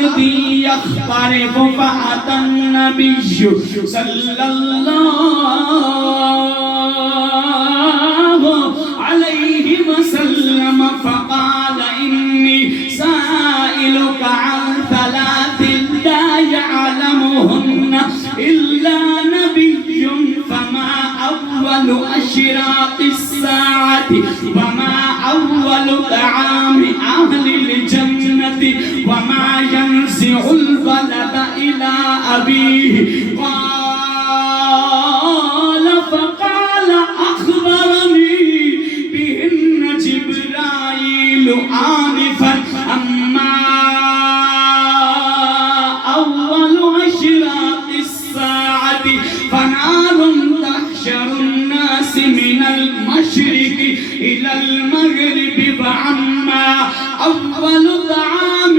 يخترق فأتى النبي صلى الله عليه وسلم فقال إني سائلك عن ثلاث لا يعلمهن إلا نبي فما أول أشراط الساعة وما أول طعام أهل الجنة وما ينزع الولد إلى أبيه قال فقال أخبرني بهن جبرائيل آنفا أما أول أشراط الساعة فنار تحشر الناس من المشرق إلى المغرب وأما أول طعام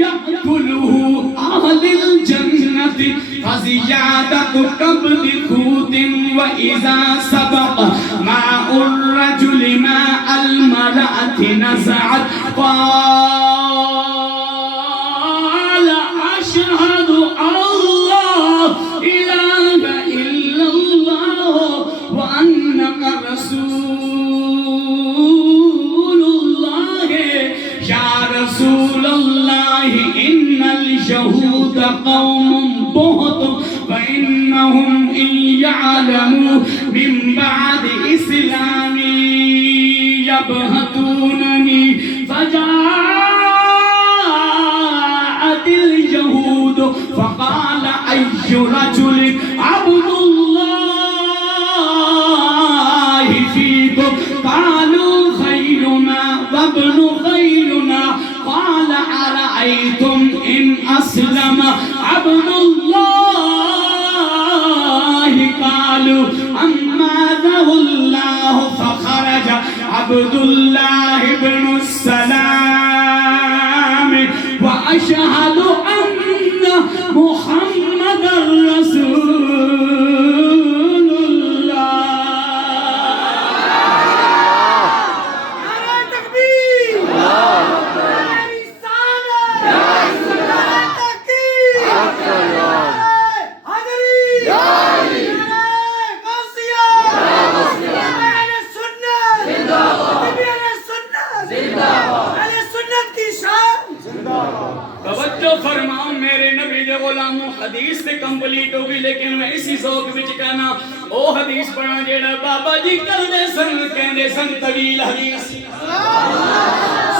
يأكله أهل الجنة فزيادة قبل قوت وإذا سبق ماء الرجل ماء المرأة نزعت قال أشهد الله إله إلا الله وأنك رسول الله يا رسول الله إن اليهود قوم بهت فإنهم إن يعلموا من بعد إسلامي يبهتونني فجاءت اليهود فقال أي رجل عبد الله فيكم قالوا خيرنا وابن خيرنا قال أرأيتم إن أسلم عبد الله قالوا أماته الله فخرج عبد الله بن السلام وأشهد أن محمد رسول الله. نعرہ تکبیر، نعرہ رسالہ، نعرہ تحقیق، نعرہ حیدری، نعرہ غوثیہ، نعرہ اہل سنت، نبی اہل سنت، اہل سنت کی شان توجہ فرماؤ میرے نبی دے غلاموں حدیث تے کمپلیٹ ہو گئی لیکن میں اسی ذوق وچ کہنا او حدیث پڑھا جیڑا بابا جی کل دے سن کہندے سن طویل حدیث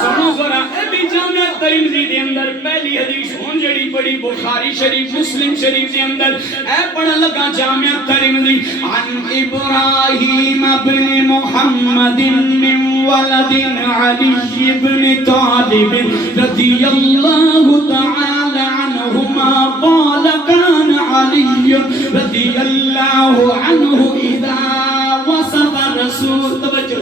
سنو ذرا اے بھی جامع ترمذی دے اندر پہلی حدیث ہون جڑی پڑھی بخاری شریف مسلم شریف دے اندر اے پڑھن لگا جامع ترمذی عن ابراہیم ابن محمد من ولد علی ابن طالب رضی اللہ تعالی عنہما قال كان علي رضی اللہ عنہ اذا وصف رسول توجہ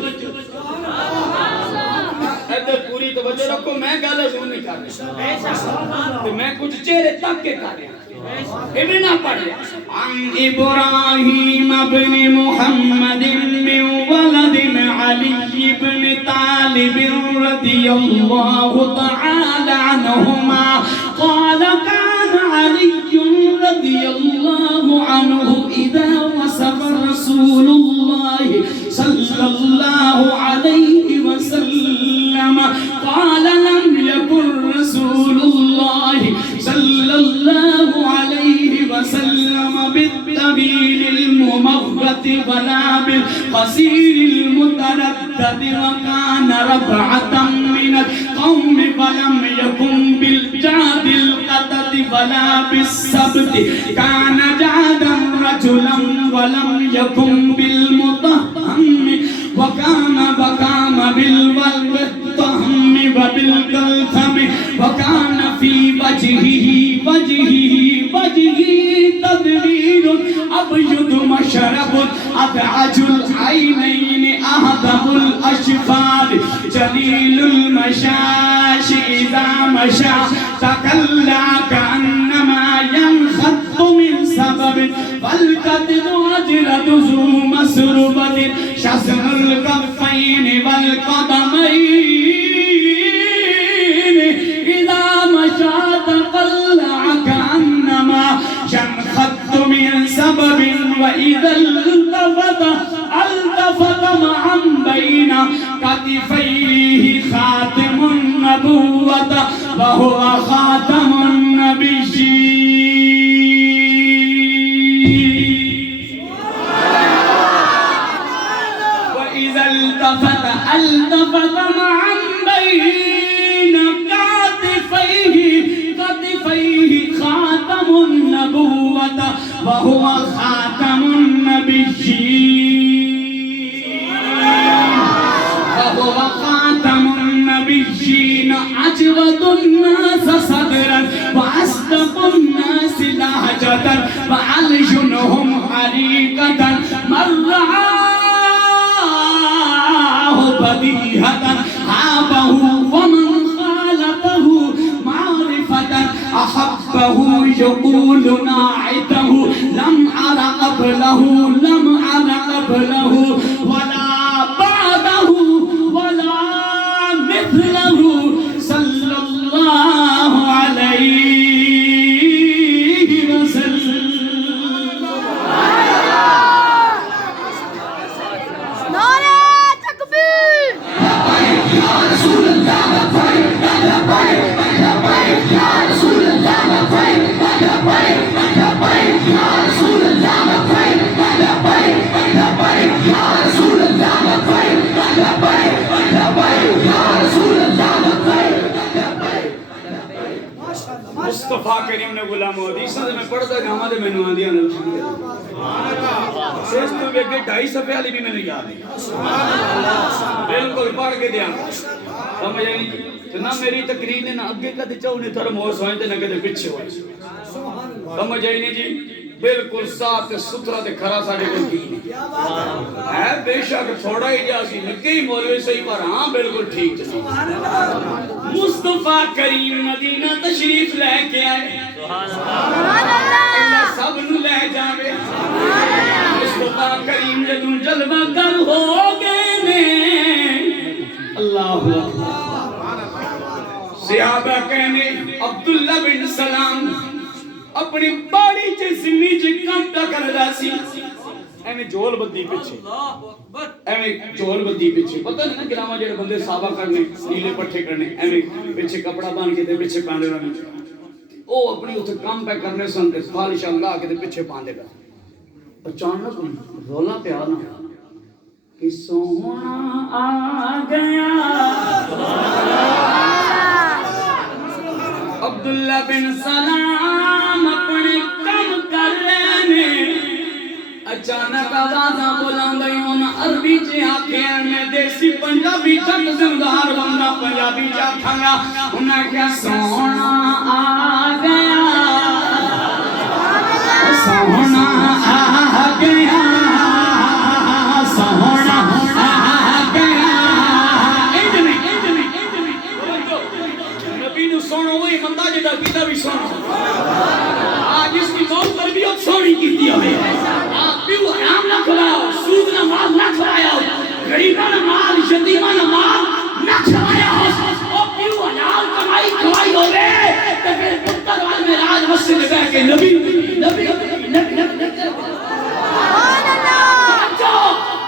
پوری توجہ رکھو میں گل ضرور نہیں کر رہا میں کچھ چہرے تک کے کر رہا ابن پڑھ عن ابراہیم ابن محمد من ولد علی ابن طالب رضی اللہ تعالی عنہما قال كان علي رضی اللہ عنہ اذا وصف رسول اللہ صلی اللہ علیہ وسلم قال لم يكن رسول الله صلى الله عليه وسلم بالطويل الممغط ولا بالقصير المتردد وكان ربعة من القوم ولم يكن بالجاد القدد ولا بالسبت كان جادا رجلا ولم يكن بالمطهم وكان بالطهم وبالقلثم وكان في وجهه تدبير أبيض مشرب أدعج العينين أهدب الأشفار جليل المشاش إذا مشى تكلى كأنما ينخط من سبب والكتب أجرد ذو مسربة شسر الكفين والقدمين إذا مشى خاتم النبيين وإذا التفت معا بين كتفيه خاتم النبوة وهو خاتم النبيين وهو خاتم النبيين أجود الناس صدرا وأصدق الناس لهجة وألجنهم حريقة من رآه بديهة هابه ومن خالفه معرفة أحبه يقول ناعته لم أر قبله ولا بعده ولا مثله صلى الله عليه وسلم. نعرہ تکبیر یا رسول اللہ لبیک یا رسول اللہ لبیک یا رسول اللہ لبیک یا رسول اللہ لبیک یا رسول اللہ لبیک. مصطفیٰ کریم نے غلام حدیث میں پڑھتا گاما دے میں نوان دیا سیز تو بیگے 2.5 صفحے علی بھی میں نے یاد ہے بلکل پڑھ کے دیا سمجھ آئی نہ میری تقریر نے نہ اگے کا دچا انہیں تھر موہ سوائیں تے نہ کدے پچھے ہوئے سمجھ آئی نہیں جی بلکل صاف ستھرا تے کھرا ساڑھے کو دین ہے بے شک تھوڑا ہی جاسی لگے ہی مولوی صحیح پر ہاں بلکل ٹھیک جنہی مصطفیٰ کریم مدینہ تشریف لے کے آئے اللہ سب نو لے جاوے مصطفیٰ کریم جدوں جلوہ گر ہو گئے نے اللہ اکبر صحابہ کہنے عبداللہ بن سلام اپنی باڑی چے زمین چے کم تا کر راسی ایمیں جول بدی پیچھے پتہ نہیں نا گراما جڑے بندے صحابہ کرنے نیلے پٹھے کرنے ایمیں پیچھے کپڑا بان کے دے پیچھے پاندے رہنے او اپنی اتھے کام پہ کرنے سنتے خالش اللہ کے دے پیچھے پاندے رہنے اچانک رولا پہ آنا کہ سونا آ گیا عبداللہ بن سلام اپنے کم کر لینے اچانک آوازاں بولان گئی ہونا عربی چے آکھے میں دیسی پنجابی چھٹ زمدار بندہ پنجابی چاکھا گا انہیں کیا سونا آ گیا سونا آ گیا سونا آ گیا نبی نو سونا وہی بندہ جدا پیتا بھی سونا آج اس کی موت پر بھی اب سونی کی دیا ہے آپ پیو حرام نہ کھلاؤ سود نہ مال نہ کھلایا ہو غریبہ نہ مال یتیمہ نہ مال نہ کھلایا ہو اور پیو حلال کمائی کھوائی ہو رہے تو پھر پتر وال میں راج مسجد میں بیٹھ کے نبی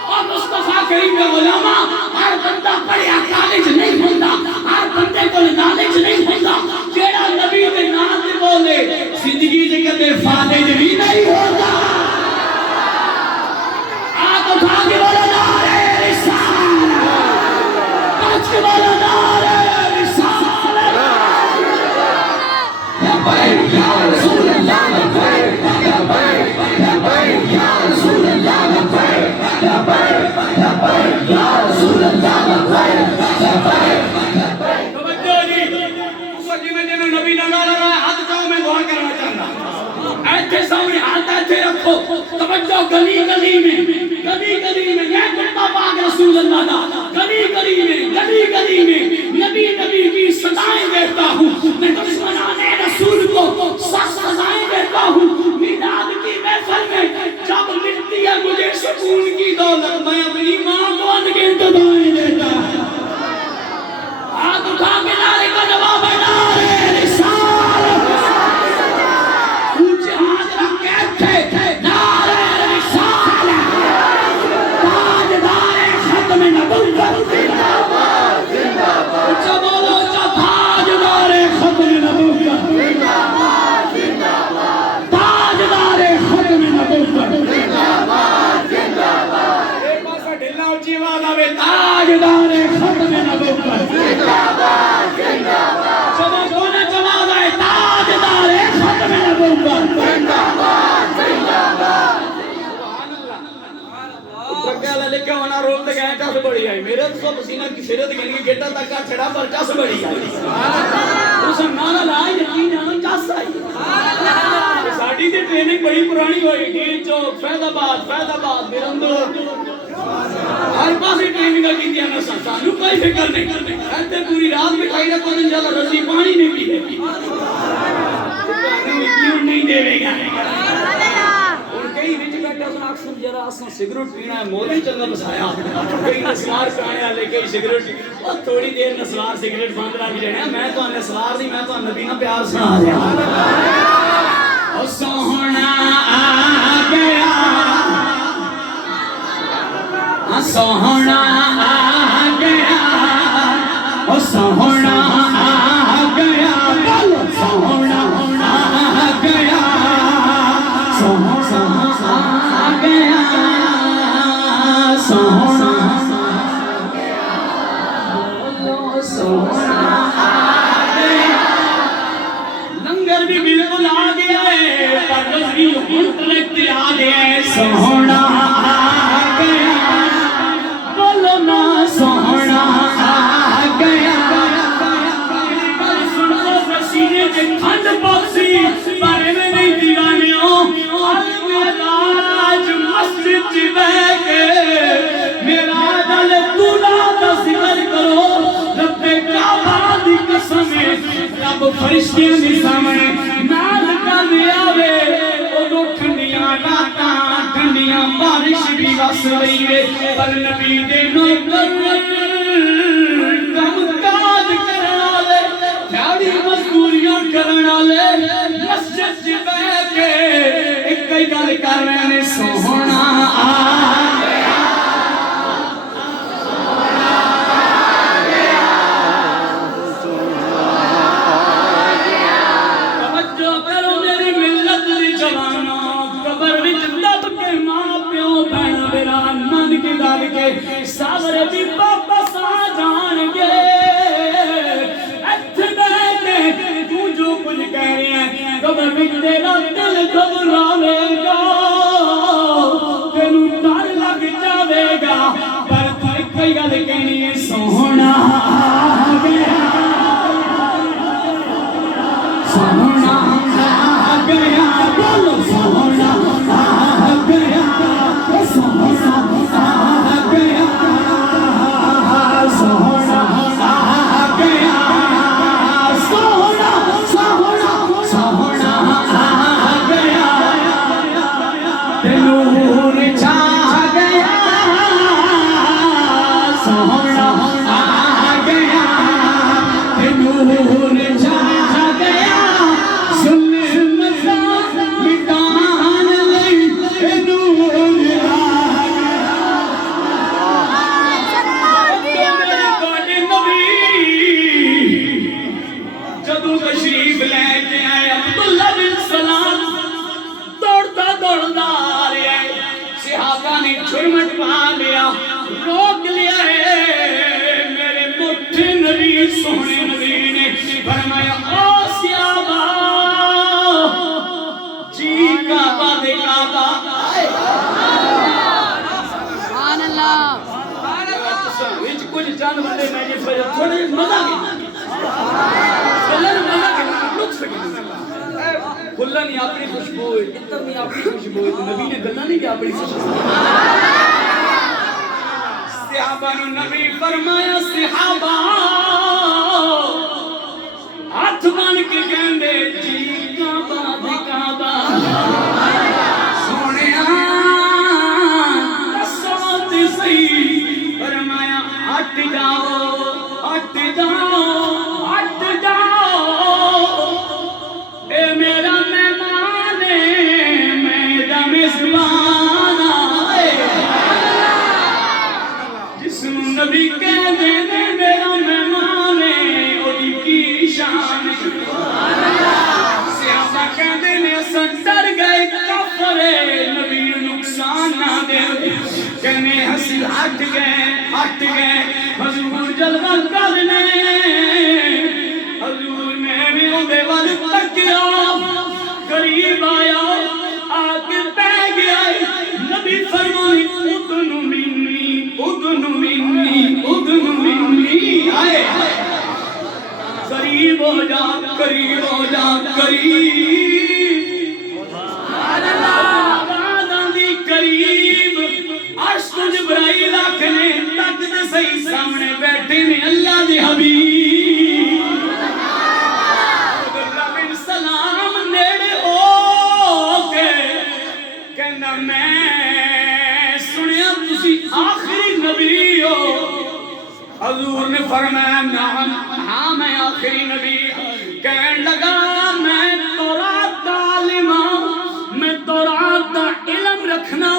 اور مصطفیٰ کریم کا علماء ہر بندہ پڑھیا کالج نہیں ہوتا ہر بندے کو نالج نہیں ہوتا جیڑا نبی دے نام دے بولے زندگی دے کدے فاتح بھی نہیں ہوتا آگ اٹھا کے بولا نعرہ رسالت پچ کے بولا نعرہ رسالت لبیک یا رسول اللہ لبیک لبیک لبیک یا رسول اللہ لبیک لبیک لبیک یا رسول اللہ لبیک لبیک توجہ جی جی میں نبی نہ لا رہا ہے ہاتھ چاہو میں دعا کرنا چاہتا ایتھے سامنے ہاتھ ایتھے رکھو توجہ گلی گلی میں یہ کتا پاک رسول اللہ دا گلی گلی میں نبی کی صدائیں دیتا ہوں میں دشمنان رسول کو سزائیں دیتا ہوں میلاد کی محفل میں جب ملتی ہے مجھے سکون کی دولت میں اپنی ماں کو ان کے انتظاریں دیتا ہوں ہاتھ اٹھا کے نعرے کا جواب ہے نعرہ رسالت اونچے ہاتھ رکھ کے تھے نعرہ رسالت تاجدار ختم نبوت زندہ باد اونچا بولو اونچا تاجدار ختم نبوت تاجدار ختم نبوت ایک پاسا ڈھلا اچھی آواز آوے تاجدار ختم نبوت سب کونے جواز آئے تاجدار ختم نبوت ٹرکے والا لکھا ہونا رول تے گئے چس بڑی آئی میرے تو پسینہ کی سرت گنی گیٹا تک کا چھڑا پر چس بڑی آئی اس نانا لا یقین جانو چس آئی ساڈی دی ٹریننگ بڑی پرانی ہوئی گیل چوک فیض آباد برندو ہر پاسے ٹریننگ کی دیا نہ سانو کوئی فکر نہیں ایتے پوری رات بٹھائی رکھو دن جالا رسی پانی نہیں پی لے کیوں نہیں دے وے گا کئی وچ بیٹھا سن اکثر جرا اساں سگریٹ پینا ہے مولوی چنگا بسایا کئی نسوار کھانے والے کئی سگریٹ اور تھوڑی دیر نسوار سگریٹ بند رکھ جانے میں تو نسوار نہیں میں تو نبی نا پیار سنا رہا او سوہنا آ گیا سوہنا آ گیا او سوہنا آ گیا سوہنا آ گیا لنگر بھی بالکل آ گیا ہے پر بھی مطلق آ گیا ہے سوہنا آ گیا بولو نا سوہنا آ گیا سن لو پسینے سے ٹھنڈ پاسی بارے میں نہیں دیوانے ہو میراج مسجد جی بہ کے میراج علی تولا دا ذکر کرو رب کعبہ دی قسم رب فرشتیاں دی سامنے نال کر آوے او ٹھنڈیاں راتاں ٹھنڈیاں بارش بھی وس رہی ہے پر نبی دے نوکر کم کاج کرن والے دیہڑی مزدوریاں کرن والے مسجد چ بیٹھ کے ایک ہی گل کر رہے نے سوہنا آ گیا توجہ کرو میری ملت دی جوانوں قبر وچ دب کے ماں پیو بہن میرا من کی گل کے ساورے بھی واپس آ جان گے ایتھے بیٹھ کے تو جو کچھ کہہ رہے ہیں قبر وچ تیرا دل گھبراوے گا تینوں ڈر لگ جاوے گا پر تو ایک ہی گل کہنی ہے سوہنا آ گیا سوہنا آ گیا بولو سوہنا آ گیا سوہنا آ گیا سوہنا آ گیا سوہنا سوہنا سوہنا آ گیا نور چھا گیا سوہنا آ گیا نور چھا گیا سن مزا مٹان لئی نور آ گیا میرے نبی جدو تشریف لے کے آئے عبداللہ بن سلام دوڑتا دوڑتا آ رہا ہے صحابہ نے جھرمٹ پا لیا روک لیا ہے میرے مٹھے نبی سونے نبی نے فرمایا او صحابہ جی کعبہ دے کعبہ سبحان اللہ وچ کچھ جان بندے میں جس وجہ تھوڑے مزہ گیا مزہ گیا لطف گیا کھلا نہیں اپنی خوشبو اتنا نہیں اپنی خوشبو نبی نے گلا نہیں کیا اپنی خوشبو صحابہ نے نبی فرمایا صحابہ ہاتھ بن کے کہندے جی کعبہ دے کعبہ سونیا دسو تے صحیح فرمایا ہٹ جاؤ ہٹ جاؤ ہٹ جاؤ اے میرا مہمان ہے میرا میزبان آئے جس نبی کہہ دے میرا مہمان ہے وہ کی شان میرے نبی نقصان نہ دے کہنے ہنسی ہٹ گئے حضور جلوہ کرنے حضور میں بھی اندے وال تکیا قریب آیا آگ پہ گیا نبی فرمائی ادن منی آئے قریب ہو جا قریب قریب عرش تو جبرائیل آکھنے تک دے صحیح سامنے بیٹھے میں اللہ دے حبیب من سلام نیڑے ہو کے کہنا میں سنیا تسی آخری نبی ہو حضور نے فرمایا نعم ہاں میں آخری نبی کہنے لگا میں تورات دا عالم میں تورات دا علم رکھنا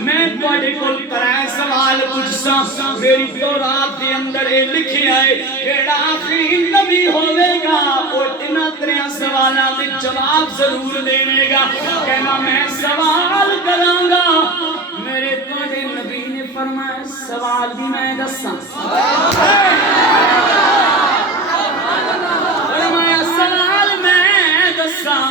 میں تواڈے کول ترے سوال پوچھساں میری تورات دے اندر اے لکھیا ہے جیڑا آخری نبی ہوے گا او انہاں تریاں سوالاں دے جواب ضرور دے گا کہنا میں سوال کراں گا میرے تواڈے نبی نے فرمایا سوال بھی میں دساں فرمایا سوال میں دساں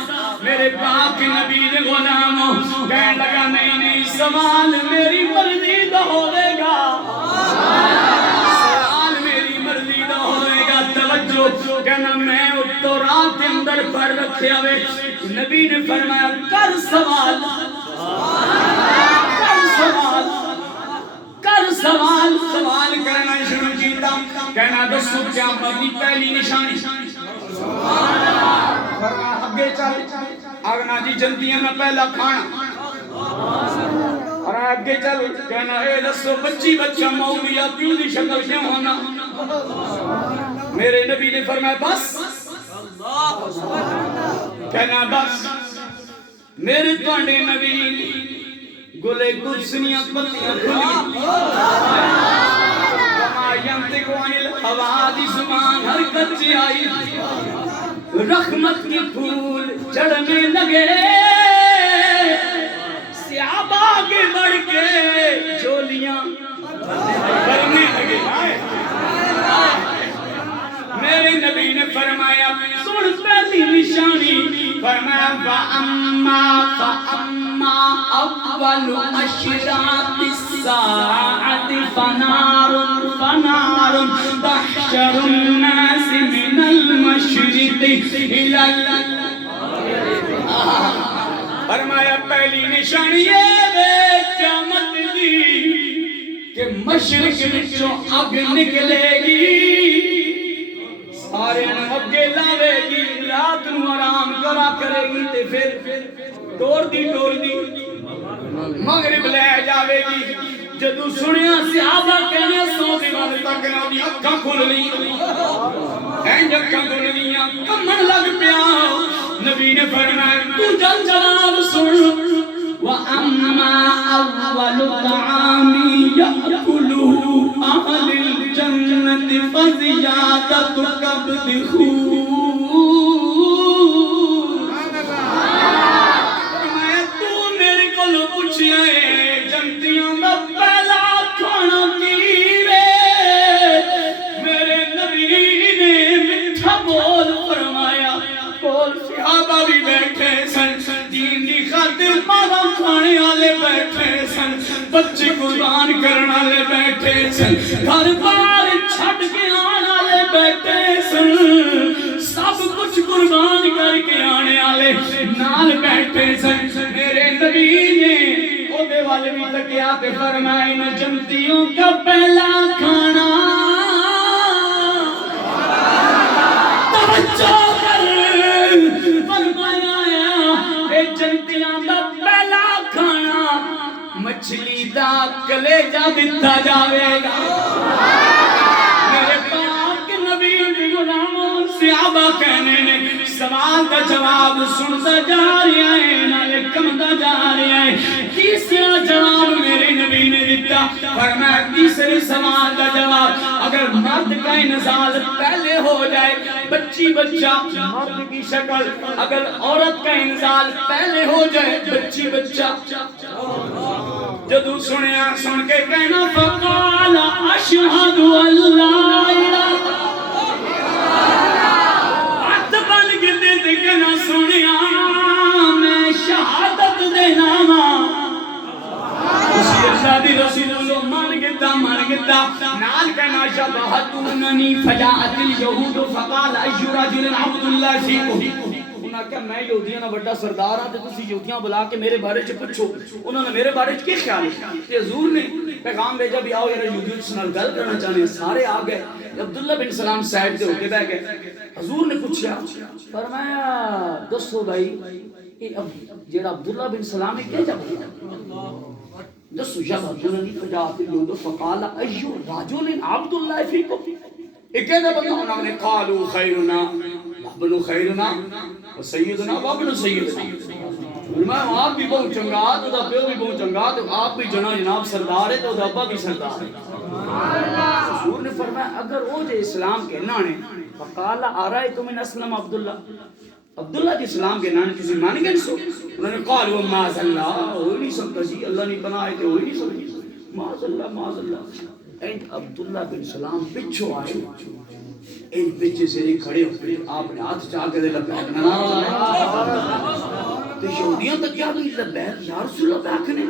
میرے پاک نبی دے غلاموں کہنے لگا نہیں سوال میری مرضی دا ہوئے گا سوال میری مرضی دا ہوئے گا توجہ کہنا میں تورات کے اندر پڑھ رکھے ہوئے نبی نے فرمایا کر سوال سوال کرنا شروع کیتا کہنا دسو قیامت دی پہلی نشانی فرمایا اگے چل آگنا جی جنتیاں میں پہلا کھانا اور آگے چل کہنا اے دسو بچہ مولیا پیو دی شکل کیوں ہونا میرے نبی نے فرمایا بس کہنا بس میرے تواڈے نبی گلے گلسنیاں پتیاں کھلیاں وما ینطق عن الہوا زبان حرکت سے آئی رحمت کی پھول چڑھنے لگے صحابہ آگے بڑھ کے جولیاں بھرنے لگے میرے نبی نے فرمایا سن پہلی نشانی فرمایا فَأَمَّا أَوَّلُ أَشْرَاطِ السَّاعَةِ فَنَارٌ تَحْشَرُ النَّاسِ مِنَ الْمَشْرِقِ إِلَى فرمایا پہلی نشانی یہ قیامت دی کہ مشرق وچوں اگ نکلے گی سارے اگے لاوے گی رات نو آرام کرا کرے گی تے پھر ٹور دی مغرب لے جاوے گی جدو سنیا صحابہ کہنے سو دی وال تک نہ دی اکھاں کھل گئی اکھاں کھل گئیاں کمن لگ پیا نبی نے فرمایا تو جل جواب سن وَأَمَّا أَوَّلُ طَعَامٍ يَأْكُلُهُ أَهْلُ الْجَنَّةِ فَزِيَادَةُ كَبْدِ فرمایا تو میرے کول پوچھیا ہے جنتیاں دا پہلا کھانا کی وے میرے نبی نے میٹھا بول فرمایا کول صحابہ بھی بیٹھے سن دین دی خاطر مارا کھانے والے بیٹھے سن بچے قربان کرنے والے بیٹھے سن گھر بار چھٹ کے آنے والے بیٹھے سن سب کچھ قربان کر کے آنے والے نال بیٹھے سن میرے نبی نے او دے والے بھی تکیا تے فرمایا ان جنتیوں کا پہلا کھانا توجہ کر فرمایا اے جنتیاں دا پہلا کھانا مچھلی دا کلیجہ دتا جاوے گا میرے پاک نبی دی غلاموں صحابہ کہنے نے سوال کا جواب سنتا جا رہا ہے نالے کمتا جا رہا ہے تیسرا جواب میرے نبی نے دیتا فرمایا تیسرے سوال کا جواب اگر مرد کا انزال پہلے ہو جائے بچی بچہ مرد کی شکل اگر عورت کا انزال پہلے ہو جائے بچی بچہ جدو سنیا سن کے کہنا فقال اشہد اللہ ہاتھ بن کے دے کہنا سنیا میں شہادت دینا اسی ارشادی رسول اللہ مان گتا نال کہنا شبہتوننی فجاءت الیہود فقال ای رجل عبد اللہ فیکم انہاں کہا میں یہودیاں نہ بڑا سردار ہاں تے تسی یہودیاں بلا کے میرے بارے چ پوچھو انہوں نے میرے بارے چ کی خیال ہے تے حضور نے پیغام بھیجا بھی آؤ یار یہودیوں سے نال گل کرنا چاہنے ہیں سارے آ گئے عبداللہ بن سلام سائیڈ تے ہو کے بیٹھ گئے حضور نے پوچھا فرمایا دسو بھائی یہ جیڑا عبداللہ بن سلام ہے کیا جب دسو شبہتوننی فجاءت الیہود فقال ای رجل عبد اللہ فیکم ایک کہنا بندہ انہوں نے قالوا خیرنا ابن خیرنا و سیدنا و ابن سیدنا فرمایا آپ بھی بہت چنگا تو دا پیو بھی بہت چنگا تو آپ بھی جناب سردار ہے تو دا ابا بھی سردار ہے حضور نے فرمایا اگر وہ جو اسلام کے نانے فقال آرائیتم من اسلم عبداللہ جی اسلام کے نانے کسی مان گئے سو انہوں نے قالوا معاذ اللہ ہوئی نہیں سکتا جی اللہ نہیں پناہ ہے کہ ہوئی نہیں سکتا معاذ اللہ اینڈ عبداللہ بن سلام پچھو آئے ایک پچھے سے ایک کھڑے ہوئے آپ نے ہاتھ چاہ کے لبیک تو یہودیاں تک کیا گئی لبیک یا رسول اللہ بیکھنے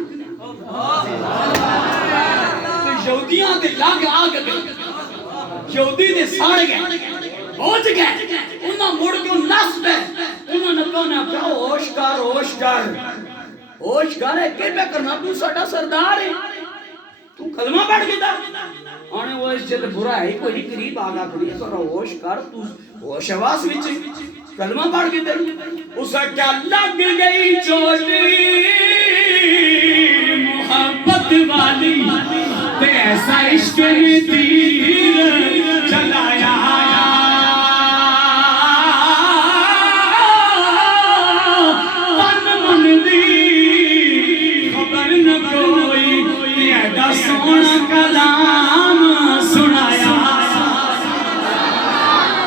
تو یہودیاں تے لاگ آگ گئے یہودی دے ساڑ گئے پہنچ گئے انہاں مڑ کے نس پہ انہوں نے کہا ہوش کر ہے کہ پہ کرنا تو ساڑا سردار ہے تو کلمہ پڑھ کے دا آنے وہ اس جلد برا ہے کوئی قریب آگا کری تو ہوش کر تو ہوش آواز وچ کلمہ پڑھ کے دے اسا کیا لگ گئی چوٹی محبت والی تے ایسا عشق نے تیر چلایا تن من دی خبر نہ کوئی ایڈا سونا کلام سنایا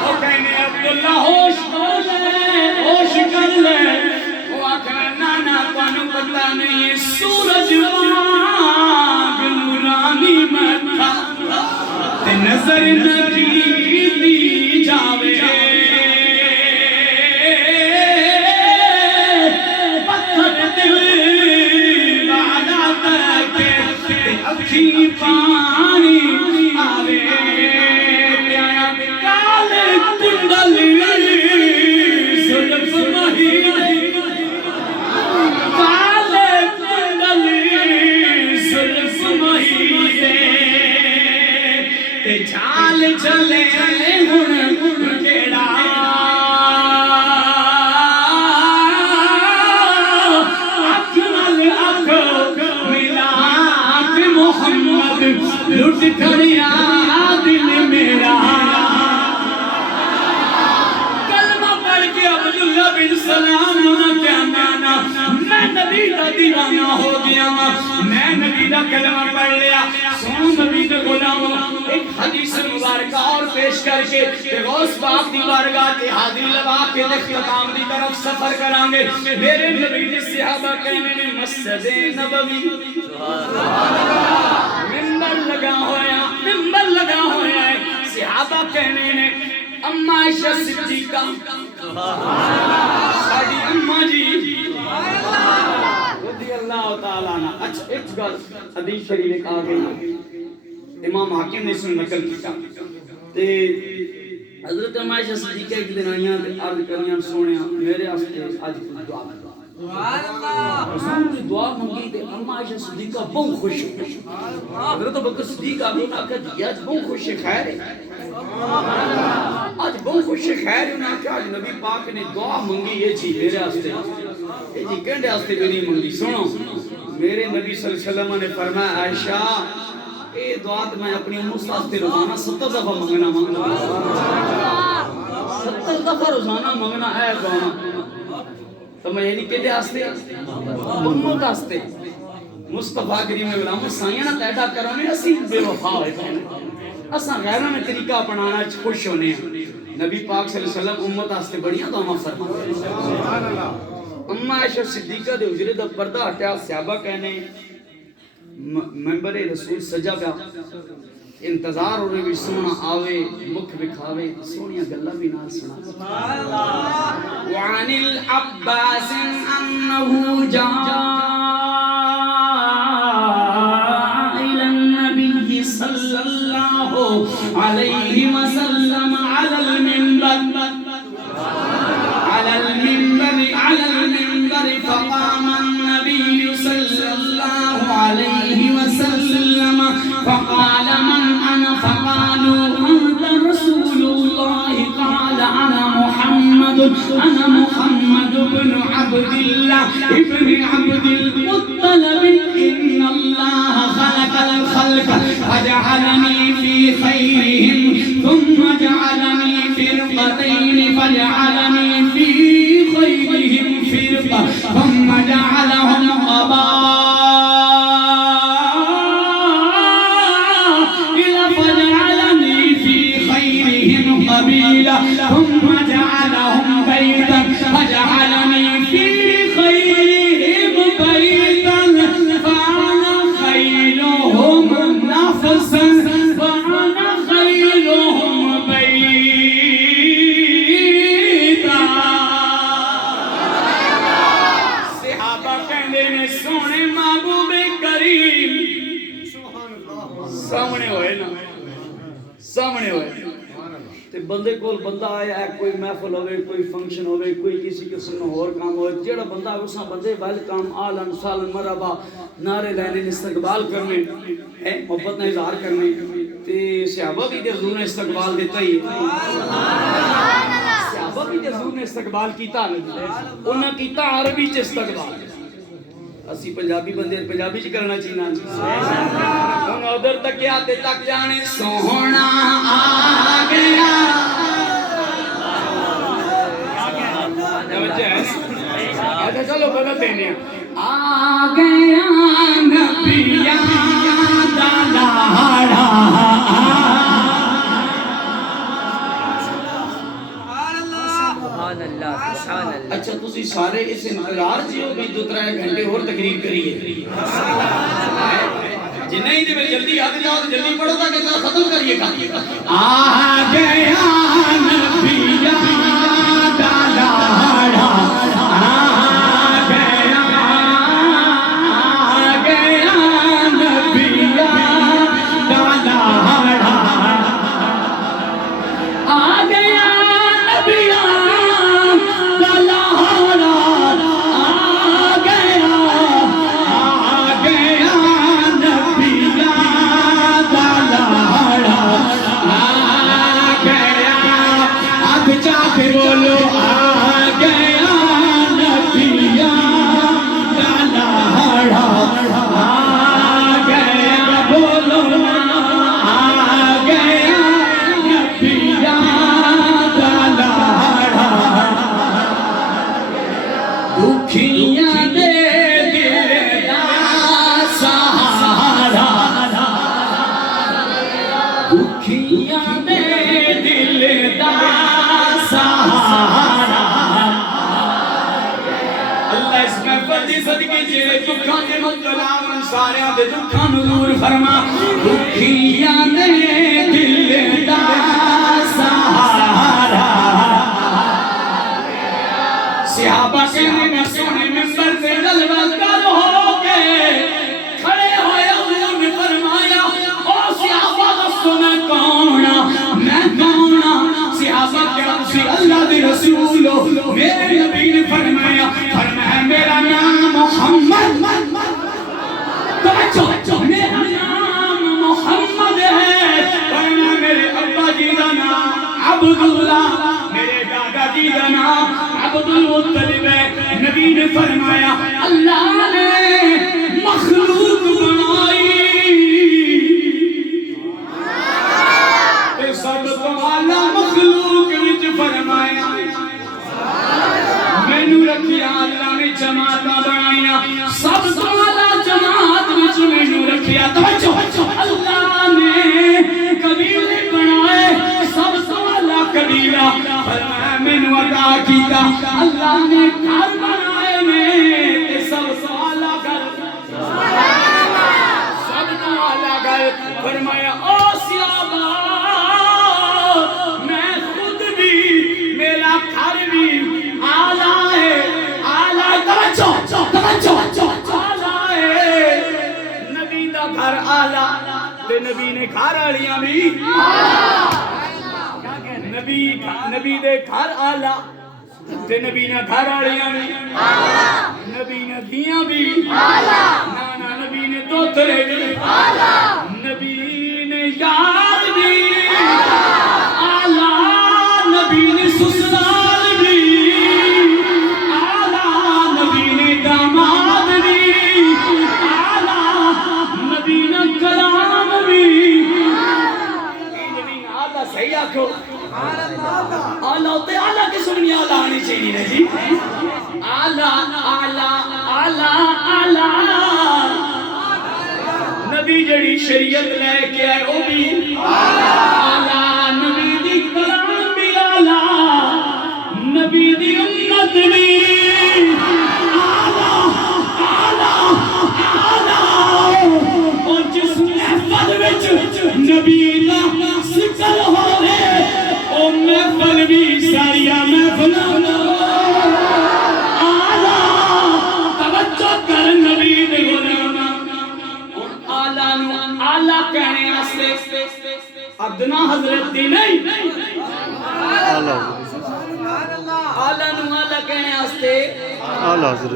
وہ کہنے عبداللہ ہوش کر لے وہ آکھنا نانا پانو پتہ نہیں سورج واگ نورانی متھا تے نظر نجی دی جاوے پتھر دل والا تاکے اکھی پانی آوے پیایا کالے کنڈل زلف مہی کالے کنڈل زلف مہی تے جھال چلے ہن کیڑا اکھ نال اکھ ملا محمد لٹ کھڑیا دل میرا کلمہ پڑھ کے عبداللہ بن سلام نہ کہنا میں نبی دا دیوانہ ہو گیا میں نبی دا کلمہ پڑھ لیا سنو نبی دا غلام ایک حدیث مبارکہ اور پیش کر کے کہ غوث پاک دی بارگاہ کے حاضری لگا کے اختتام دی طرف سفر کرانگے میرے نبی نے صحابہ کہنے نے مسجد نبوی ممبر لگا ہویا ہے صحابہ کہنے نے اماں عائشہ صدیقہ ساڑی اماں جی رضی اللہ تعالیٰ عنہ اچھا ایک گل حدیث شریف ایک آگئی امام حاکم نے اس میں نقل کیا تے حضرت اماں عائشہ صدیقہ ایک دن آئیاں تے عرض کریاں سونیاں میرے واسطے آج کچھ دعا کرو حضور نے دعا منگی تے اماں عائشہ صدیقہ بہت خوش ہوئی حضرت بکر صدیق آگے انہاں کہا جی آج بہت خوش خیر ہے آج بہت خوش خیر ہے انہاں کہا آج نبی پاک نے دعا منگی یہ چیز میرے آستے یہ جی کہنڈے آستے بھی نہیں منگی سنو میرے نبی صلی اللہ علیہ وسلم نے فرمایا عائشہ اے دعا تو میں اپنی امت آستے روزانہ 70 دفعہ منگنا 70 دفعہ روزانہ منگنا ہے دعا تو میں یعنی کہ واسطے امت واسطے مصطفیٰ کریم غلام سائیں نہ تیڈا کرانے اسی بے وفا ہوئے کہنے اساں غیرہ میں طریقہ اپنانا خوش ہونے ہیں نبی پاک صلی اللہ علیہ وسلم امت واسطے بڑیاں دعا فرماتے ہیں اما عائشہ صدیقہ دے حجرے دا پردہ ہٹیا صحابہ کہنے منبر رسول سجا پیا انتظار ہو رہے بھی سونا آوے مکھ بکھاوے سونیا گلہ بھی نال سنا وعن العباس انہو جاء الى النبی صلی اللہ علیہ وسلم على المنبر فقام النبي صلى الله عليه وسلم فقال من أنا فقالوا أنت رسول الله قال أنا محمد بن عبد الله ابن عبد المطلب إن الله خلق الخلق فجعلني في خيرهم ثم جعلني فرقتين فجعلني في خيرهم فرقة ثم جعلهم قبائل فجعلني في خيرهم قبيلة ثم جعلهم بيتا فجعلني في خيرهم بيتا فأنا خيرهم نفسا فأنا خيرهم بيتا صحابہ کہندے نے سونے محبوب کریم سامنے ہوئے نا سامنے ہوئے تے بندے کول بندہ آیا ہے کوئی محفل ہوئے کوئی فنکشن ہوئے کوئی کسی قسم میں اور کام ہوئے جیڑا بندہ ہے اساں بندے ویلکم آلن سالن مرحبا نعرے لینے استقبال کرنے محبت نے اظہار کرنے تے صحابہ بھی حضور نے استقبال دیتا ہی صحابہ بھی حضور نے استقبال کیتا انہاں کیتا عربی چ استقبال اسی پنجابی بندے پنجابی چ کرنا چاہیے ہن ادھر تک کیا تے تک جانے سوہنا آ گیا اچھا چلو بدل دینے آ گیا نبیاں دا لاڑا اچھا تسی سارے اس انتظار جی ہو بھی 2-3 گھنٹے اور تقریر کریے جنہیں ہی دے جلدی آتے جاؤ تو جلدی پڑھو تاکہ ختم کریے گا آ گیا نبیاں دا لاڑا آ گیا نبیاں دا لاڑا آ گیا نبیاں سارے دکھاں نور فرما دکھیاں دے دل دا سہارا صحابہ کہنے میں سونے ممبر پہ جلوہ گر ہو کے کھڑے ہوئے حضور نے فرمایا او صحابہ دسو میں کونا صحابہ کیا تسی اللہ دی رسول ہو میرے نبی نے فرمایا میرا نام محمد میرا نام محمد ہے ورنہ میرے ابا جی کا نام عبداللہ میرے دادا جی کا نام عبدالمطلب ہے نبی نے فرمایا اللہ نے مخلوق بنائی سب تو اعلیٰ مخلوق وچ فرمایا رکھیا اللہ نے جماعت بنائیا سب تو اعلیٰ جماعت وچ مینوں رکھیا توجہ اللہ نے قبیلے بنائے سب تو اعلیٰ قبیلہ فرمایا مینوں عطا کیتا اللہ نے گھر بنائے میں تے سب تو اعلیٰ گھر سب تو اعلیٰ گھر فرمایا او صحابہ میں خود بھی میرا گھر بھی اعلیٰ ہے اعلیٰ توجہ اعلیٰ ہے نبی دا گھر اعلیٰ تے نبی نے گھر والیاں بھی نبی دے گھر اعلیٰ تے نبی نے گھر والیاں بھی نبی نے دیاں بھی نانا نبی نے دوترے بھی نبی نے یار بھی اعلیٰ نبی نے سسرال بھی اعلیٰ نبی نے داماد بھی اعلیٰ نبی نے کلام بھی اعلیٰ صحیح آکھو اعلیٰ ہوتے اعلیٰ کی سننی اعلیٰ آنی چاہیے نا جی اعلیٰ اعلیٰ اعلیٰ اعلیٰ نبی جڑی شریعت لے کے آئے وہ بھی اعلیٰ نبی دی کلام بھی اعلیٰ نبی دی امت بھی اعلیٰ اعلیٰ اعلیٰ اور جس محفل وچ نبی دا ذکر ہوئے او محفل بھی ساریا محفل اعلیٰ توجہ کر نبی دے غلام اعلیٰ نو اعلیٰ کہنے آستے ادنا حضرت دی نہیں اعلیٰ نو اعلیٰ کہنے آستے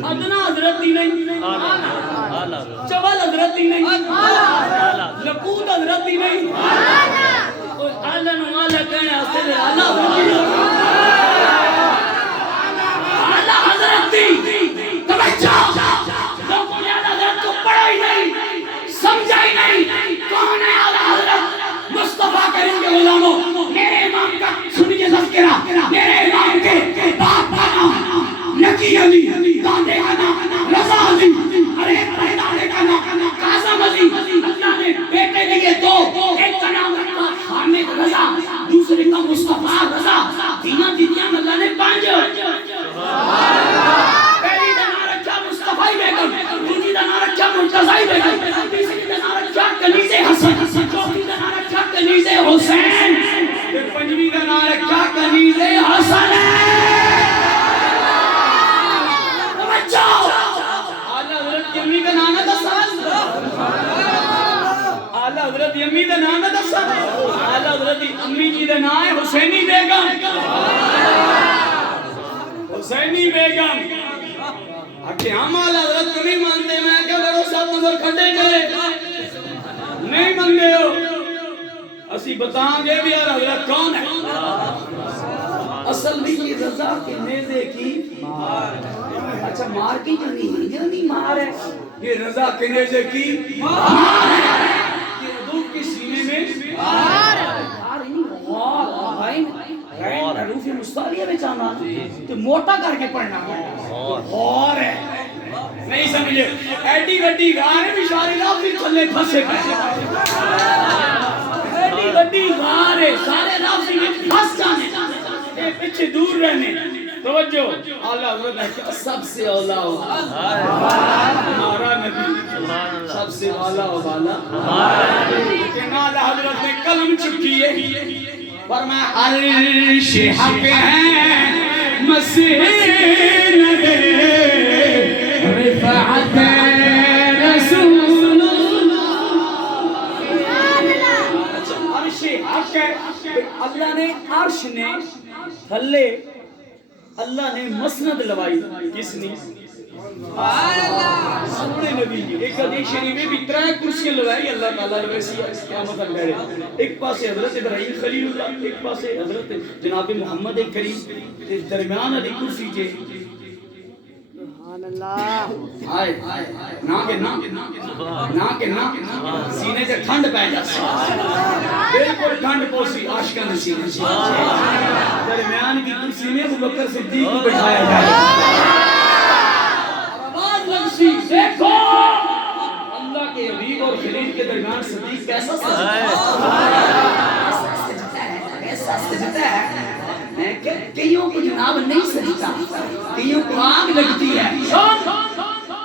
ادنا حضرت دی نہیں چول حضرت دی نہیں لقود حضرت دی نہیں اعلیٰ نو اعلیٰ کہنے آستے اعلیٰ حضرت دی توجہ لوگوں نے اعلیٰ حضرت کو پڑھا ہی نہیں سمجھا ہی نہیں کون ہے اعلیٰ حضرت مصطفیٰ کریم کے غلاموں میرے امام کا سنیے تذکرہ میرے امام کے باپ کا نام نکی علی دادے کا نام رضا علی ارے دادے کا نام قاسم علی اللہ نے بیٹے لیے دو ایک کا نام رکھا حامد رضا دوسرے کا مصطفیٰ رضا تینوں دیدیاں اللہ نے پانچ پہلی کا نام رکھا مصطفیٰ بیگم دوسری کا نام رکھا مرتضی بیگم تیسری کا نام رکھا کنیز حسن چوتھی کا نام رکھا کنیز حسین پنجویں کا نام رکھا کنیز حسن اعلیٰ حضرت کی امی کا نام ہے اعلیٰ حضرت کی امی کا نام ہے اعلیٰ حضرت کی امی جی کا نام ہے حسینی بیگم حسینی بیگم کہ ہم اعلیٰ حضرت کو نہیں مانتے میں کیا کرو سب نظر کھڑے کرے نہیں مانتے ہو اسی بتائیں گے بھی اعلیٰ حضرت کون ہے اصل میں یہ رضا کے نیزے کی اچھا مار کی جو نہیں مار ہے یہ رضا کے نیزے کی مار ہے یہ ادوب کے سینے میں مار ہے حروف مستعلیہ میں چاہنا تو موٹا کر کے پڑھنا اور ہے نہیں سمجھے ایڈی گڈی غار ہے مشاری لافظ تھلے پھنسے ایڈی گڈی غار ہے سارے لافظ میں پھنس جانے پیچھے دور رہنے توجہ اعلیٰ حضرت ہے سب سے اولا ہو ہمارا نبی سب سے اولا ہو بالا کہ اعلیٰ حضرت نے قلم چکی ہے فرمایا عرش حق ہے مسیح رفعت رسول عرش حق ہے اللہ نے عرش نے تھلے اللہ نے مسند لوائی کس نے سونے نبی کی ایک حدیث شریف میں بھی ترائے کرسیاں لوائی اللہ تعالیٰ نے ویسی قیامت تک بیٹھے ایک پاسے حضرت ابراہیم خلیل اللہ ایک پاسے حضرت جناب محمد کریم درمیان علی کرسی جے آئے نا سینے سے ٹھنڈ پہ جاتا بالکل ٹھنڈ پوسی عاشقاں نے سینے سے درمیان کی کرسی میں ابو بکر صدیق کو بٹھایا جائے ہڈیوں کو آگ لگتی ہے.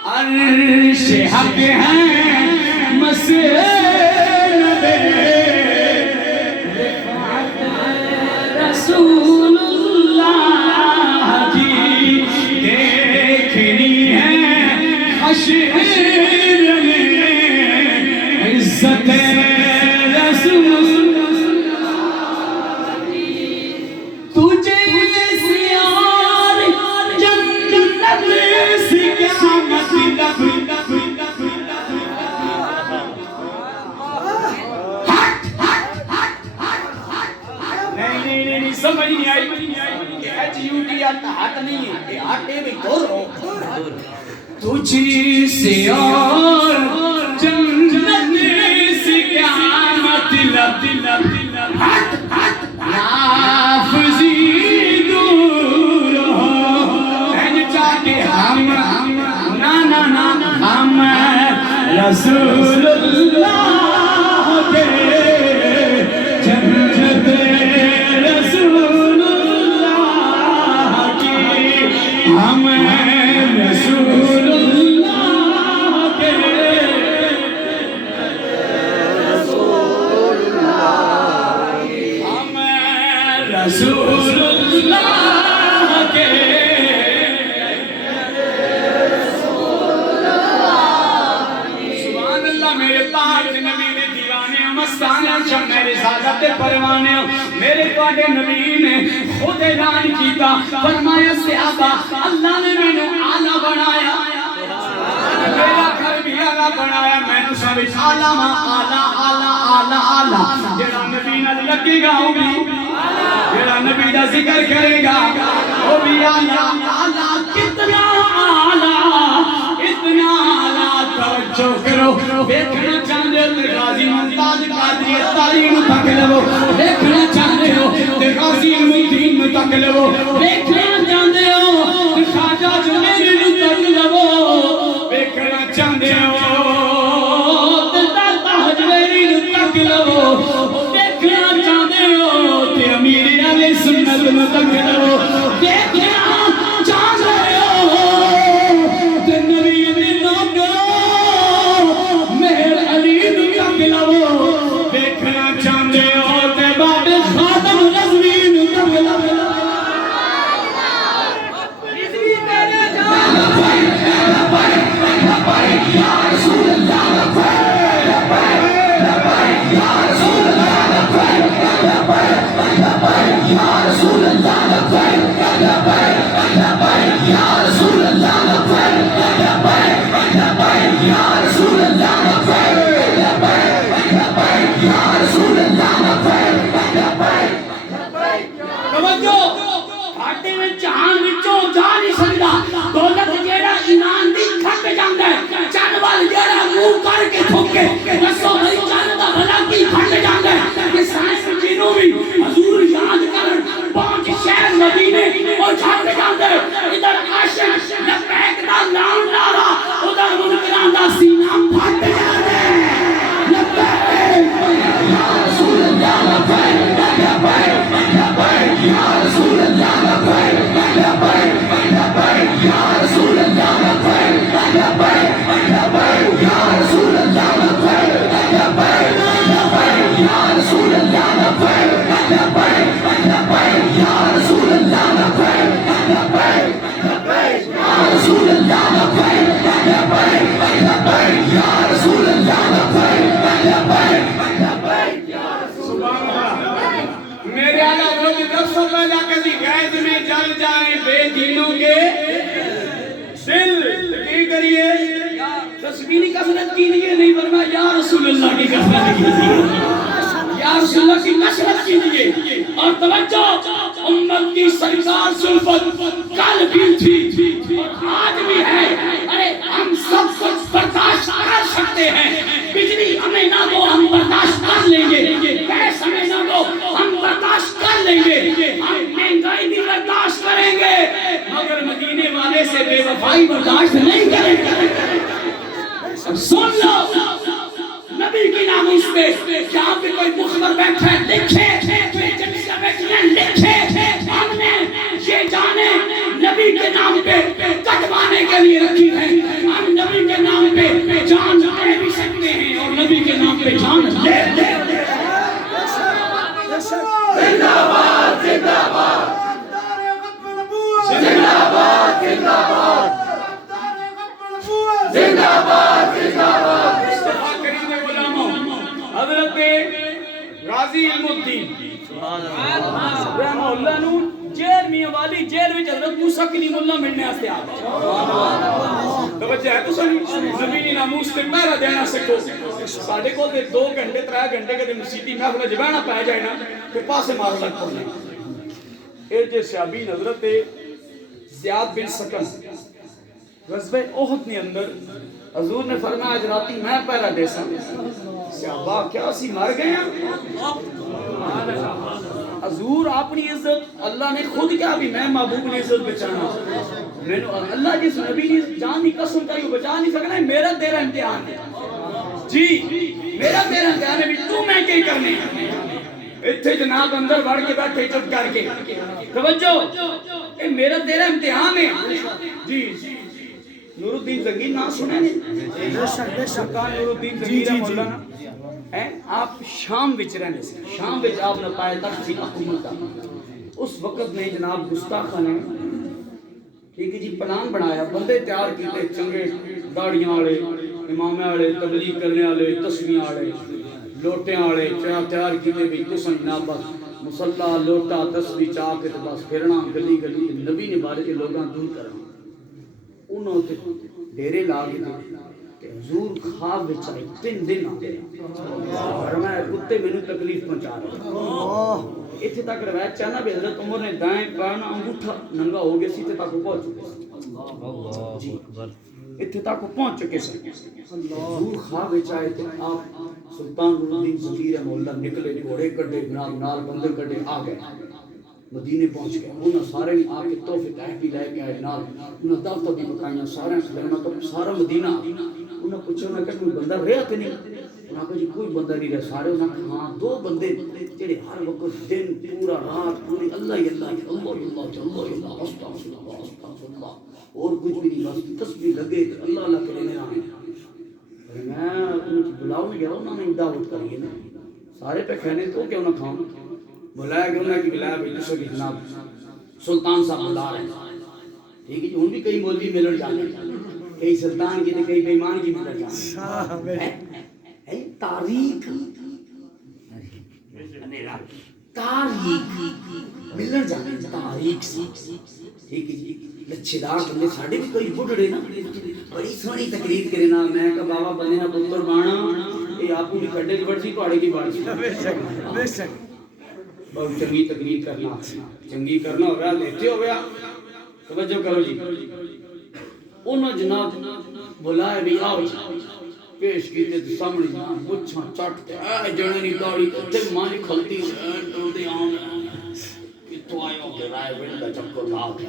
عرش حق ہے مسند رسول اللہ کی دیکھنی ہے حشر میں عزت رسول اللہ کی. تجھے سیار جنت سے کیا مطلب نہیں سمجھ نہیں آئی. HUT ہٹ نہیں ہے, یہ آٹے بھی دور ہو. تجھی سے اور جنت سے کیا مطلب لافظی دور ہو چاہتے ہم ہم رسول اللہ کے جنت رسول اللہ کی ہم رسول اللہ کے ہم رسول اللہ کے سبحان اللہ. میرے پاک نبی نے دیوانے مستانے شمع رسالت پروانے میرے پاک نبی نے خود اعلان کیتا فرمایا صحابہ اللہ نے میں نے آلہ بنایا میرا گھر بھی آلہ بنایا میں نے سب آلہ آلہ آلہ آلہ آلہ جڑا نبی نال لگے گا وہ بھی جڑا نبی دا ذکر کرے گا وہ بھی آلہ آلہ کتنا آلہ اتنا آلہ. توجہ کرو دیکھنا چاہتے ہو تے غازی ممتاز قادری تعلیم تک لو دیکھنا چاہتے ہو تے غازی الدین تک لو دیکھنا چاہتے ہو تے خواجہ جنید تک لو دیکھنا چاہتے ہو تے داتا حجویری تک لو دیکھنا چاہتے ہو تے امیر اہل سنت تک لو دیکھنا چاہتے ہو تے نبی دی نوکر مہر علی تک لو دیکھنا چاہتے ہو تے باب خاتم رضوین تک لو. جہان وچوں جا نہیں سکدا دولت جیڑا ایمان دی کھٹ جاندا ہے چن وال جیڑا منہ کر کے تھوکے دسو بھائی چن دا بھلا کی کھٹ جاندا ہے کہ سائنس جنوں بھی حضور یاد کرن پانچ شہر مدینے او چھٹ جاندا ہے ادھر عاشق لبیک دا نام نارا ادھر منکراں دا سینہ پھٹ جاندا ہے لبیک یا رسول اللہ لبیک لبیک لبیک یا رسول اللہ لبیک لبیک لبیک یا رسول اللہ لبیک لبیک لبیک یا رسول اللہ لبیک لبیک لبیک یا رسول اللہ لبیک لبیک لبیک یا رسول اللہ لبیک لبیک لبیک یا رسول اللہ لبیک لبیک لبیک یا رسول اللہ لبیک لبیک لبیک یا رسول اللہ. میرے آلہ روز نفس اللہ کسی غیظ میں جل جائیں بے دینوں کے دل کی کریے تسبیحی کثرت کیجیے نہیں ورنہ یا رسول اللہ کی کثرت کیجیے یا رسول اللہ کی کثرت کیجیے. اور توجہ امت کی سرکار سلفت کل بھی تھی آج بھی ہے. ارے ہم سب کچھ برداشت کر سکتے ہیں بجلی ہمیں نہ دو ہم برداشت کر لیں گے گیس ہمیں نہ دو ہم برداشت کر لیں گے ہم مہنگائی بھی برداشت کریں گے مگر مدینے والے سے بے وفائی برداشت نہیں کریں گے. سن لو نبی کی ناموس پہ جہاں پہ کوئی مخبر بیٹھا ہے لکھے کوئی جنسیہ بیٹھا ہے لکھے ہم نے یہ جانے نبی کے نام پہ کٹوانے کے لیے رکھی ہے. ہم نبی کے نام پہ جان دے بھی سکتے ہیں اور نبی کے نام پہ جان لے دے. زندہ باد زندہ باد زندہ باد زندہ باد زندہ باد زندہ باد. استفاق کریم علماء حضرت غازی علم الدین رحمہ اللہ نو جیل میاں والی جیل وچ حضرت موسیٰ کلیم اللہ ملنے واسطے آ گئے. توجہ ہے تساں زمینی ناموس تے پہرا دینا سکو. ساڈے کول تے 2 گھنٹے 3 گھنٹے کدے مسیتی محفل وچ بہنا پے جائے نا تے پاسے مار لگ پڑنے. اے جے صحابی حضرت زیاد بن سکن غزوہ احد نے اندر حضور نے فرمایا آج راتی میں پہرا دے سا. صحابہ کیا سی مر گئے ہیں. حضور اپنی عزت اللہ نے خود کہا بھی میں محبوب نے عزت بچانا. میں اللہ جس نبی نے جان کی قسم کری وہ بچا نہیں سکنا ہے. میرا تیرا امتحان ہے جی, میرا تیرا امتحان ہے بھی تو میں کیا کرنے ہیں. اتھے جناب اندر بڑھ کے بیٹھے چپ کر کے توجہ اے میرا تیرا امتحان ہے جی. نور الدین زنگی نام سنے نے سرکار نور الدین زنگی رحمہ اللہ نا آپ شام وچ رہنے سے شام وچ آپ نے پائے تک سی حکومت کا. اس وقت میں جناب گستاخہ نے ٹھیک ہے جی پلان بنایا بندے تیار کیتے چنگے داڑیاں والے امامے والے تبلیغ کرنے والے تسبیح والے لوٹے والے تیار کیتے بھی تساں جناب بس مصلا لوٹا تسبیح چا کے بس پھرنا گلی گلی نبی نے بارے کے لوگاں دور کرنا. انہوں تے ڈیرے لا کے حضور خواب وچ آئے 3 دن آ گئے. فرمایا کتے مینوں تکلیف پہنچا رہے. اتنے تک روایت چاہنا بھی حضرت عمر نے دائیں بائیں انگوٹھا ننگا ہو گیا سی تے تک پہنچ چکے جی اتنے تک پہنچ چکے سی. حضور خواب وچ آئے تے آپ سلطان نور الدین زنگی رحمہ اللہ نکلے گھوڑے کڈے نال بندے کڈے آ گئے مدینے پہنچ گئے. انہوں سارے آ کے تحفے تحفی لے کے آئے نال انہوں دعوتاں بھی پکائیاں سارے کھلانا تو سارا مدینہ. انہوں پوچھا انہوں کہ کوئی بندہ رہا کہ نہیں. انہوں کہا جی کوئی بندہ نہیں رہا. سارے انہوں نے ہاں 2 بندے جڑے ہر وقت دن پورا رات پوری اللہ اللہ اللہ استغفر اللہ استغفر اللہ اور کچھ بھی نہیں بس تسبیح لگے اللہ اللہ کرنے رہے. میں ان کی بلاؤ میں گیا انہوں نے دعوت کری نا سارے پہ کھانے تو کیوں نہ کھاؤں. بلایا کہ انہوں نے بلایا بھائی دوسرے کی جناب سلطان صاحب بلا رہے ہیں ٹھیک ہے جی. ان بھی کئی مولوی ملن جانے کئی سلطان کی کئی بیمان کی ملن جانے. تاریخ تاریخ ملن جانے تاریخ سی ٹھیک ہے جی. لچھے دار بندے ساڑھے بھی کوئی بڑھڑے نا بڑی سونی تقریر کرے نا. میں کہا بابا بندے نا پتر بانا یہ آپ کو بھی کھڑے کی بڑھ پہاڑے کی بڑھ سی بہت چنگی تقریر کرنا چنگی کرنا ہو گیا لیتے ہو گیا. توجہ کرو جی. انہوں جناب بلائے بھی آؤ پیش کیتے تو سامنے جناب مچھاں چٹتے اے جننی داڑھی تے مانی کھلتی ٹوٹے آن کتوں آئے ہو کے رائے بن دا چکر لا کے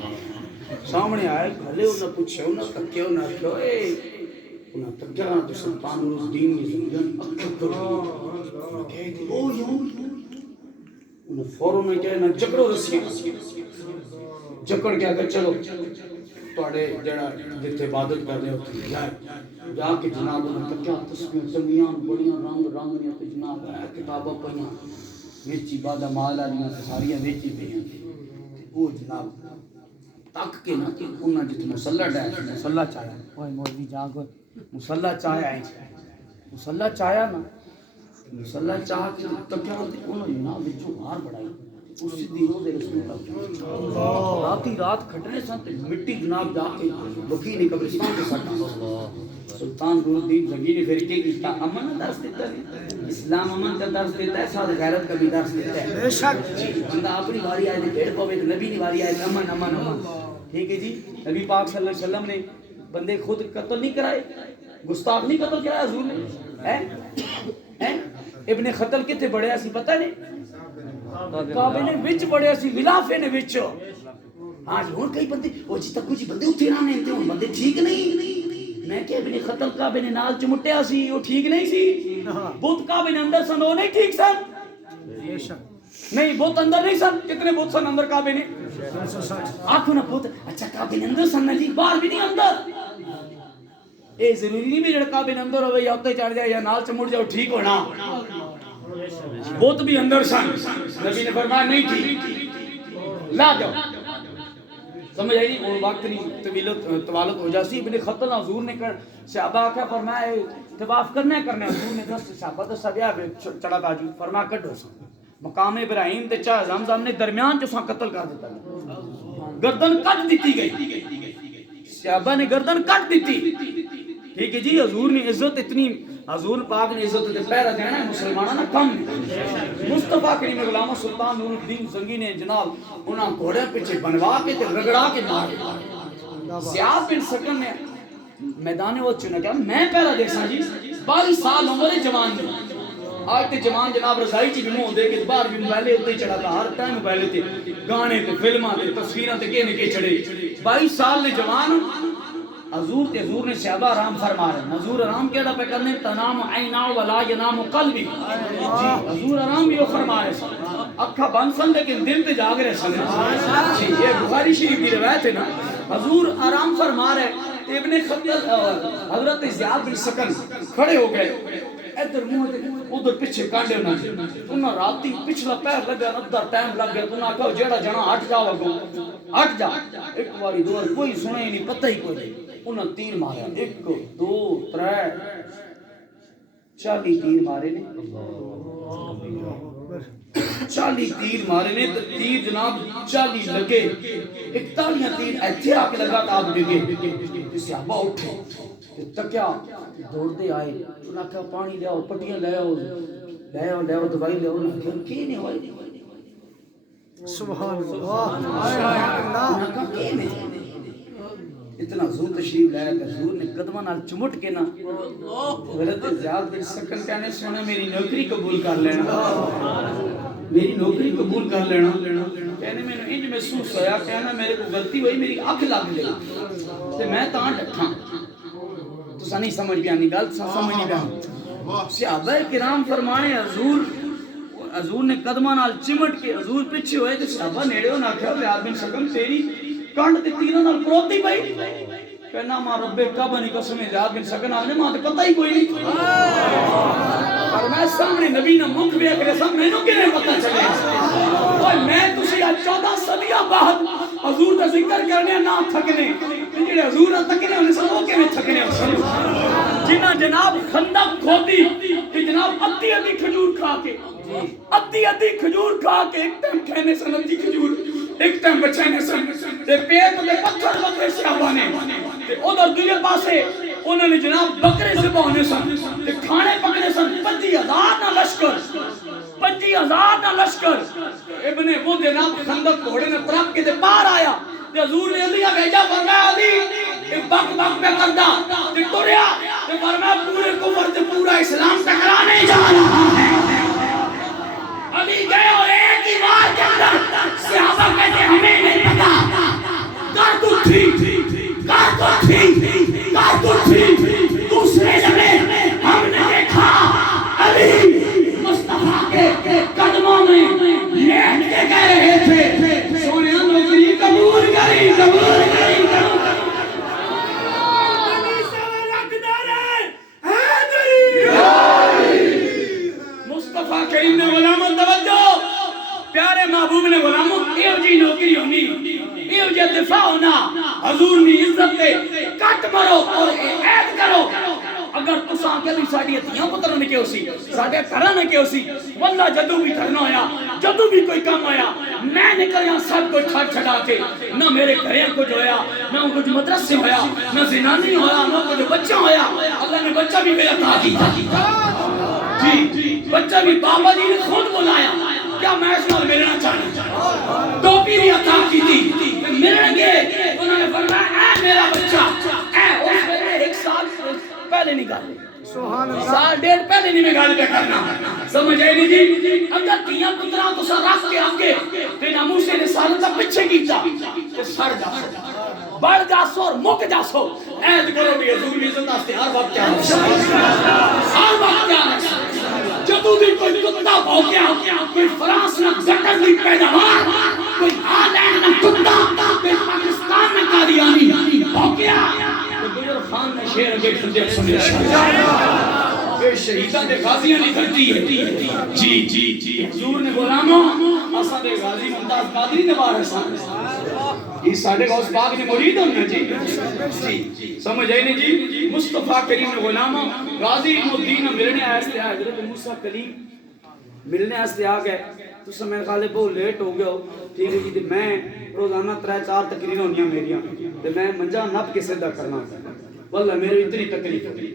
سامنے آئے کھلے انہوں پوچھے انہوں تکے انہوں کہو اے انہوں تکے انہوں تو سلطان نور الدین میں زندگان اکھر کرو کہتے او یوں انہوں فوراں میں کہے نا جکڑو رسیاں جکڑ کیا کہ چلو توڑے جڑا جتے عبادت کرنے ہوتی ہے جا کے جناب انہوں تکیا تسبیح چنگیاں بڑیاں رنگ رنگیاں تے جناب کتاباں پڑھیاں وچ عبادت مال والیاں ساریاں وچ ہی پئیاں او جناب تک کے نا کہ انہاں جتے مصلی ڈایا مصلی چایا اوے مولوی جاگ مصلی چایا ہے مصلی چایا نا مصلی چاہ کے تکیا تے انہوں جناب وچوں باہر بڑھائی اس دنوں دے رسول اللہ راتی رات کھٹنے سن تے مٹی جناب جا کے بکی نے قبرستان کے سٹا. سلطان نور الدین زنگی نے پھر کیا کیتا امن کا درس دیتا ہے اسلام امن کا درس دیتا ہے ساتھ غیرت کا بھی درس دیتا ہے. بے شک جندا اپنی واری آئے تے پیڑ پوے تے نبی دی واری آئے تے امن امن امن ٹھیک ہے جی. نبی پاک صلی اللہ علیہ وسلم نے بندے خود قتل نہیں کرائے گستاخ نہیں قتل کرایا حضور نے ہیں ابن قتل کتے بڑھیا سی پتہ نہیں کعبے نے وچ بڑھیا سی غلافے نے وچ. ہاں جی ہن کئی بندے او جی تک جی بندے اوتھے رہنے تے ہن بندے ٹھیک نہیں. میں کہ ابن قتل کعبے نے نال چمٹیا سی او ٹھیک نہیں سی. بت کعبے نے اندر سن او نہیں ٹھیک سن. بے شک نہیں بت اندر نہیں سن. کتنے بت سن اندر کعبے نے آنکھوں نہ پوت اچھا کعبے اندر سننا جی باہر بھی نہیں اندر اے ضروری نہیں بھی جڑا کعبے اندر ہوئے یا اتنے چڑھ جائے یا نال چمڑ جاؤ ٹھیک ہونا بہت بھی اندر سن نبی نے فرمایا نہیں ٹھیک لا جاؤ سمجھ آئی وہ وقت نہیں طوالت ہو جاسی ابن خطل حضور نے صحابہ آکھا فرمایا طواف کرنا حضور نے دس صحابہ تو سبیا چڑھا تاجو فرمایا کڈو سا مقام ابراہیم تے چاہ زمزم نے درمیان جو سا قتل کر دیتا گردن کٹ دیتی گئی صحابہ نے گردن کٹ دیتی ٹھیک ہے جی حضور نے عزت اتنی حضور پاک نے عزت تے پہرا دینا ہے مسلمانوں نہ کم مصطفیٰ کریم غلام سلطان نور الدین زنگی نے جناب انہاں گھوڑے پیچھے بنوا کے تے رگڑا کے مار زیاد بن سکن نے میدان وہ چنے کہا میں پہرا دے سا جی 22 سال عمر جوان میں آج تے جوان جناب رضائی چی بھی مو دے کے باہر بھی موبائلے اتنے ہی چڑھا تھا ہر ٹائم موبائلے تے گانے تے فلماں تے تصویراں تے کہنے کے چڑھے 22 سال نے جوان حضور نے صحابہ آرام فرما رہے ہیں حضور آرام کیڑا پہ کرنے تنام عینا ولا ینام قلبی حضور آرام بھی وہ فرما رہے ہیں اکھا بند سن لیکن دل تے جاگ رہے سن یہ بخاری شریف کی روایت ہے نا حضور آرام فرما رہے ابن خطل حضرت زیاد بن سکن کھڑے ہو گئے ادھر منہ ادھر پیچھے کانڈے انہاں راتی پچھلا پیر لگا ادھر ٹائم لگ گیا انہاں کہو جیڑا جنا ہٹ جاؤ اگوں ہٹ جا ایک باری دو بار کوئی سنے ہی نہیں پتہ ہی کوئی نہیں انہاں تیر مارا 1 2 3 40 تیر مارے نے 40 تیر مارے نے تو تیر جناب 40 لگے 41 تیر ایتھے آ کے لگا تا ڈگے صحابہ اٹھے تکیا دوڑ دے آئے انہاں کہا پانی لے آؤ پٹیاں لے آؤ دوائی لے آؤ انہاں کہا کی نہیں ہوئی سبحان اللہ انہاں کہا کی نہیں اتنا حضور تشریف لایا کہ حضور نے قدمہ نال چمٹ کے نا حضرت زیاد بن سکن کہنے سونا میری نوکری قبول کر لینا میری نوکری قبول کر لینا کہنے میں نے انج محسوس ہویا کہنا میرے کو غلطی ہوئی میری اکھ لگ گئی تے میں تاں ڈٹھا تو سا نہیں سمجھ گیا نہیں گل سمجھ نہیں گیا صحابہ کرام فرمانے حضور نے قدمہ نال چمٹ کے حضور پیچھے ہوئے تے صحابہ نیڑے ہو نہ کہا زیاد بن سکن تیری کانڈ تے تیرہ نال پروتی بھائی کہنا ماں رب کعبہ نہیں قسم زیاد بن سکن آنے ماں تے پتہ ہی کوئی نہیں اور میں سامنے نبی نہ مکھ بھی اکرے سام میں نو کنے پتہ چلے اور میں تسی 14 صدیہ بعد حضور دا ذکر کرنے نہ تھکنے جڑے حضور نہ تکنے انہیں سب کے میں تھکنے جنہ جناب خندق کھودی کہ جناب ادھی کھجور کھا کے ادھی کھجور کھا کے ایک ٹائم کھینے سن ادھی کھجور ایک ٹائم بچانے سن تے پیٹ تے پتھر بکرے صحابہ نے تے ادھر دوسرے پاسے انہوں نے جناب بکرے ذبح ہونے سن تے کھانے پکنے سن 25,000 نہ لشکر 25,000 نہ لشکر ابن وہ جناب خندق گھوڑے نے ترک کے تے پار آیا تے حضور نے علی بھیجا فرمایا علی ایک بک بک پہ کردا تے ٹریا تے فرمایا پورے کفر تے پورا اسلام ٹکرانے جا رہا ہے علی گئے اور ایک ہی بار کے اندر صحابہ کہتے ہمیں نہیں پتا کر تو تھی دوسرے جگہ ہم نے دیکھا علی مصطفیٰ کے قدموں میں لیٹ کے کہہ رہے تھے سونے ہم نوکری قبول کری مصطفیٰ کریم نے غلاموں توجہ پیارے محبوب نے غلاموں ایو جی نوکری ہونی ایو جی دفاع ہونا حضور نے عزت دے کٹ مرو اور عید کرو اگر تساں کے بھی ساڑی اتیاں پتر نے کیوں سی ساڑے کرا نے کیوں سی واللہ جدو بھی کرنا ہویا جدو بھی کوئی کام ہویا میں نکلیاں سب کو چھڑ چھڑا کے نہ میرے گھریں کچھ ہویا نہ کچھ مدرسے ہویا نہ زنانی ہویا نہ کچھ بچہ ہویا اللہ نے بچہ بھی میرا تعدید جی بچہ بھی بابا جی نے خود بلایا کیا میں اس نال ملنا چاہنا ٹوپی بھی عطا کی تھی ملیں گے انہوں نے فرمایا اے میرا بچہ اے اس میں 1 سال پہلے نہیں گالے سال 1.5 پہلے نہیں میں گالے پہ کرنا سمجھ آئی نہیں جی اگر تیاں پتران تو سر رکھ کے آگے تے ناموس نے رسالت پیچھے کیتا تے سر جاسو بڑھ جاسو اور مک جاسو عید کرو بھی حضور بھی عزت آستے ہر وقت کیا ہر وقت کیا جدو بھی کوئی کتا بھوکیا کوئی فرانس نہ گٹر بھی پیداوار کوئی آلینڈ نہ کتا جی سمجھ یہ شہیداں دے غازیاں دی دھرتی ہے جی جی جی حضور نے غلاموں اساں دے غازی ممتاز قادری دے وارث ہیں یہ ساڈے غوث پاک نے مرید ہونا جی جی سمجھ آئی نہیں جی مصطفیٰ کریم نے غلاموں غازی علم الدین ملنے آئے سے حضرت موسیٰ کلیم ملنے آستے آ گئے تو سمجھ خالے بہت لیٹ ہو گیا ہو ٹھیک ہے جی میں روزانہ 3-4 تقریر ہونیاں میریاں تے میں منجا نپ کے صدہ کرنا واللہ میری اتنی تکلیف ہوگی